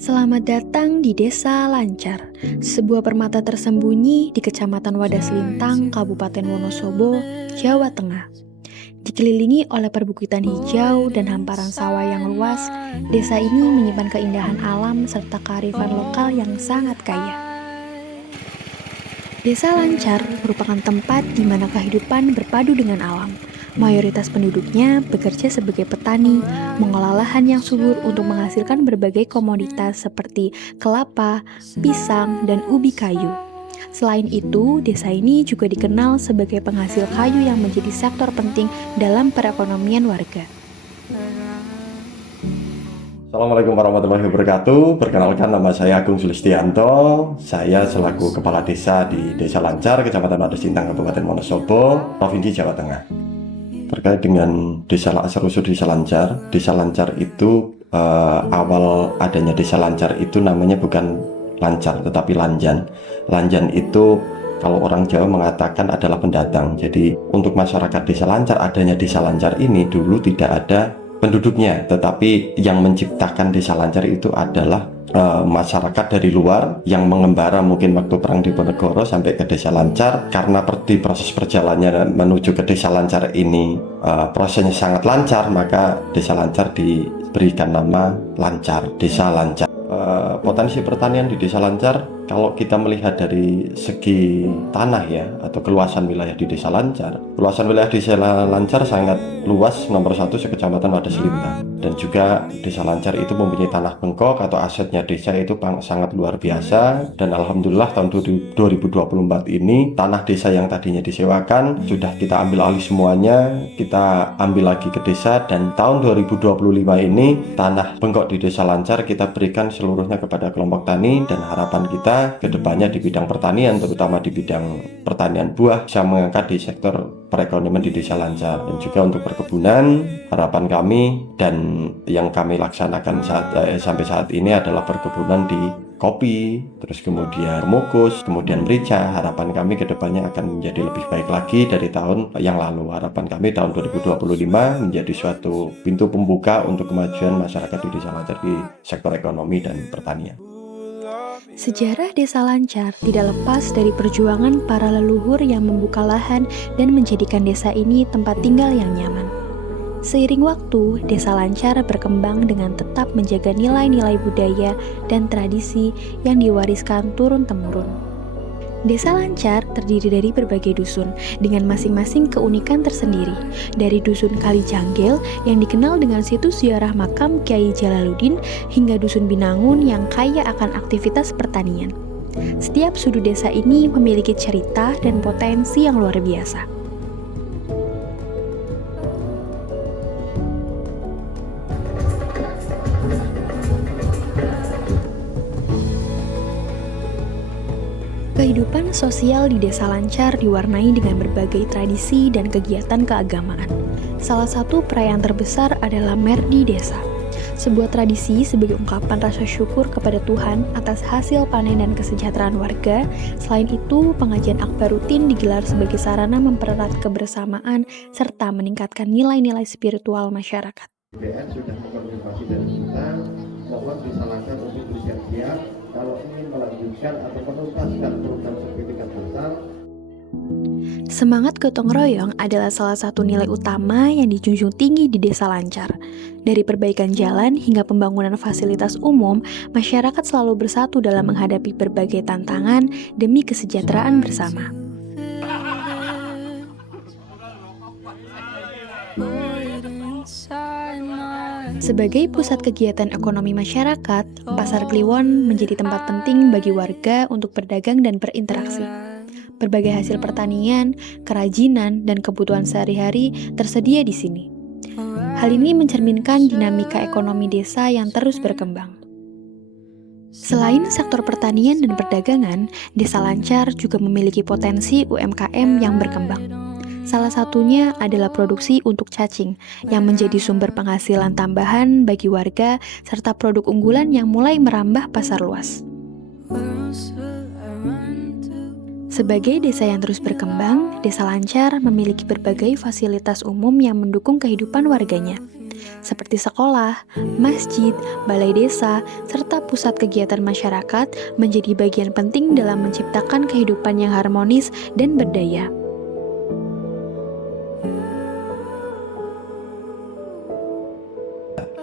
Selamat datang di Desa Lancar, sebuah permata tersembunyi di Kecamatan Wadas Lintang, Kabupaten Wonosobo, Jawa Tengah. Dikelilingi oleh perbukitan hijau dan hamparan sawah yang luas, desa ini menyimpan keindahan alam serta kearifan lokal yang sangat kaya. Desa Lancar merupakan tempat di mana kehidupan berpadu dengan alam. Mayoritas penduduknya bekerja sebagai petani, mengolah lahan yang subur untuk menghasilkan berbagai komoditas seperti kelapa, pisang, dan ubi kayu. Selain itu, desa ini juga dikenal sebagai penghasil kayu yang menjadi sektor penting dalam perekonomian warga. Assalamualaikum warahmatullahi wabarakatuh. Perkenalkan, nama saya Agung Sulistianto. Saya selaku Kepala Desa di Desa Lancar, Kecamatan Wadas Lintang, Kabupaten Wonosobo, Provinsi Jawa Tengah. Terkait dengan asal-usul Desa Lancar itu awal adanya Desa Lancar itu namanya bukan Lancar tetapi Lanjan. Lanjan itu kalau orang Jawa mengatakan adalah pendatang. Jadi untuk masyarakat Desa Lancar, adanya Desa Lancar ini dulu tidak ada penduduknya, tetapi yang menciptakan Desa Lancar itu adalah masyarakat dari luar yang mengembara mungkin waktu perang Diponegoro sampai ke Desa Lancar. Karena di proses perjalanannya menuju ke Desa Lancar ini prosesnya sangat lancar, maka Desa Lancar diberikan nama Lancar, Desa Lancar. Potensi pertanian di Desa Lancar, kalau kita melihat dari segi tanah ya, atau keluasan wilayah di Desa Lancar, luasan wilayah Desa Lancar sangat luas, nomor 1 sekecamatan Wadas Lintang. Dan juga Desa Lancar itu mempunyai tanah bengkok atau asetnya desa itu sangat luar biasa. Dan alhamdulillah tahun 2024 ini tanah desa yang tadinya disewakan sudah kita ambil alih semuanya, kita ambil lagi ke desa. Dan tahun 2025 ini tanah bengkok di Desa Lancar kita berikan seluruhnya kepada kelompok tani, dan harapan kita ke depannya di bidang pertanian, terutama di bidang pertanian buah, bisa mengangkat di sektor perekonomian di Desa Lancar. Dan juga untuk perkebunan, harapan kami dan yang kami laksanakan sampai saat ini adalah perkebunan di kopi, terus kemudian mukus, kemudian merica. Harapan kami ke depannya akan menjadi lebih baik lagi dari tahun yang lalu. Harapan kami tahun 2025 menjadi suatu pintu pembuka untuk kemajuan masyarakat di Desa Lancar di sektor ekonomi dan pertanian. Sejarah Desa Lancar tidak lepas dari perjuangan para leluhur yang membuka lahan dan menjadikan desa ini tempat tinggal yang nyaman. Seiring waktu, Desa Lancar berkembang dengan tetap menjaga nilai-nilai budaya dan tradisi yang diwariskan turun-temurun. Desa Lancar terdiri dari berbagai dusun dengan masing-masing keunikan tersendiri. Dari dusun Kalijanggel yang dikenal dengan situs ziarah makam Kiai Jalaluddin hingga dusun Binangun yang kaya akan aktivitas pertanian. Setiap sudut desa ini memiliki cerita dan potensi yang luar biasa. Kehidupan sosial di Desa Lancar diwarnai dengan berbagai tradisi dan kegiatan keagamaan. Salah satu perayaan terbesar adalah Merdi Desa, sebuah tradisi sebagai ungkapan rasa syukur kepada Tuhan atas hasil panen dan kesejahteraan warga. Selain itu, pengajian akbar rutin digelar sebagai sarana mempererat kebersamaan serta meningkatkan nilai-nilai spiritual masyarakat. BN sudah mengkonfirmasi dari kita, mohon Desa Lancar untuk bersiap-siap kalau ingin melanjutkan atau menuntaskan program sertifikat besar. Semangat gotong royong adalah salah satu nilai utama yang dijunjung tinggi di Desa Lancar. Dari perbaikan jalan hingga pembangunan fasilitas umum, masyarakat selalu bersatu dalam menghadapi berbagai tantangan demi kesejahteraan bersama. Sebagai pusat kegiatan ekonomi masyarakat, Pasar Kliwon menjadi tempat penting bagi warga untuk berdagang dan berinteraksi. Berbagai hasil pertanian, kerajinan, dan kebutuhan sehari-hari tersedia di sini. Hal ini mencerminkan dinamika ekonomi desa yang terus berkembang. Selain sektor pertanian dan perdagangan, Desa Lancar juga memiliki potensi UMKM yang berkembang. Salah satunya adalah produksi untuk cacing, yang menjadi sumber penghasilan tambahan bagi warga, serta produk unggulan yang mulai merambah pasar luas. Sebagai desa yang terus berkembang, Desa Lancar memiliki berbagai fasilitas umum yang mendukung kehidupan warganya. seperti sekolah, masjid, balai desa, serta pusat kegiatan masyarakat menjadi bagian penting dalam menciptakan kehidupan yang harmonis dan berdaya.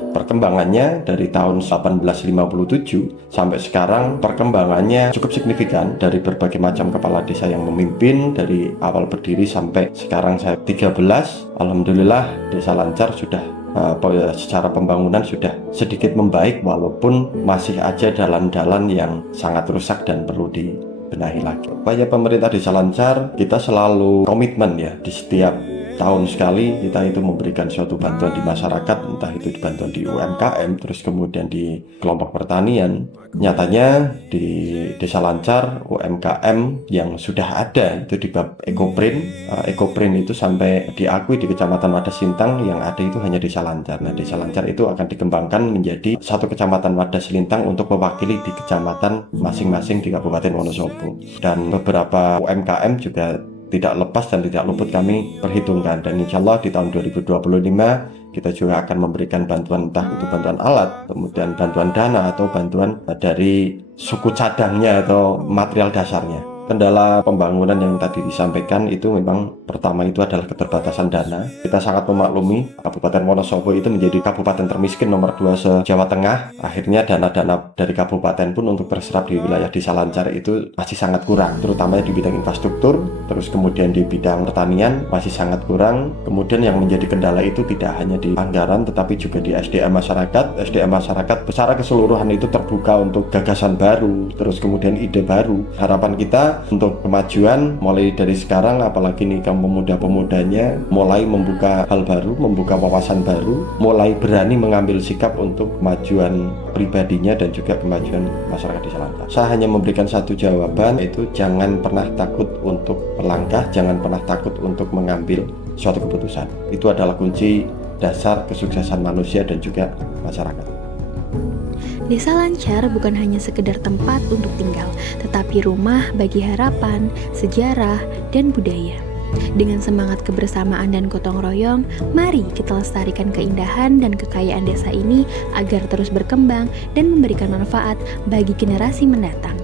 Perkembangannya dari tahun 1857 sampai sekarang perkembangannya cukup signifikan dari berbagai macam kepala desa yang memimpin dari awal berdiri sampai sekarang saya 13. Alhamdulillah Desa Lancar sudah secara pembangunan sudah sedikit membaik walaupun masih aja jalan-jalan yang sangat rusak dan perlu dibenahi lagi. Upaya pemerintah Desa Lancar kita selalu komitmen ya di setiap tahun sekali kita itu memberikan suatu bantuan di masyarakat, entah itu bantuan di UMKM, terus kemudian di kelompok pertanian. Nyatanya di Desa Lancar UMKM yang sudah ada itu di bab ekoprint, ekoprint itu sampai diakui di Kecamatan Wadas Lintang yang ada itu hanya Desa Lancar. Nah, Desa Lancar itu akan dikembangkan menjadi satu Kecamatan Wadas Lintang untuk mewakili di kecamatan masing-masing di Kabupaten Wonosobo. Dan beberapa UMKM juga tidak lepas dan tidak luput kami perhitungkan, dan insya Allah di tahun 2025 kita juga akan memberikan bantuan, entah itu bantuan alat, kemudian bantuan dana atau bantuan dari suku cadangnya atau material dasarnya. Kendala pembangunan yang tadi disampaikan itu memang pertama itu adalah keterbatasan dana. Kita sangat memaklumi Kabupaten Wonosobo itu menjadi kabupaten termiskin nomor 2 se-Jawa Tengah. Akhirnya dana-dana dari kabupaten pun untuk terserap di wilayah Desa Lancar itu masih sangat kurang, terutama di bidang infrastruktur, terus kemudian di bidang pertanian masih sangat kurang. Kemudian yang menjadi kendala itu tidak hanya di anggaran tetapi juga di SDM masyarakat. SDM masyarakat secara keseluruhan itu terbuka untuk gagasan baru, terus kemudian ide baru. Harapan kita untuk kemajuan mulai dari sekarang, apalagi nih kaum pemuda-pemudanya mulai membuka hal baru, membuka wawasan baru, mulai berani mengambil sikap untuk kemajuan pribadinya dan juga kemajuan masyarakat Desa Lancar. Saya hanya memberikan satu jawaban, yaitu jangan pernah takut untuk melangkah, jangan pernah takut untuk mengambil suatu keputusan. Itu adalah kunci dasar kesuksesan manusia dan juga masyarakat. Desa Lancar bukan hanya sekedar tempat untuk tinggal, tetapi rumah bagi harapan, sejarah, dan budaya. Dengan semangat kebersamaan dan gotong royong, mari kita lestarikan keindahan dan kekayaan desa ini agar terus berkembang dan memberikan manfaat bagi generasi mendatang.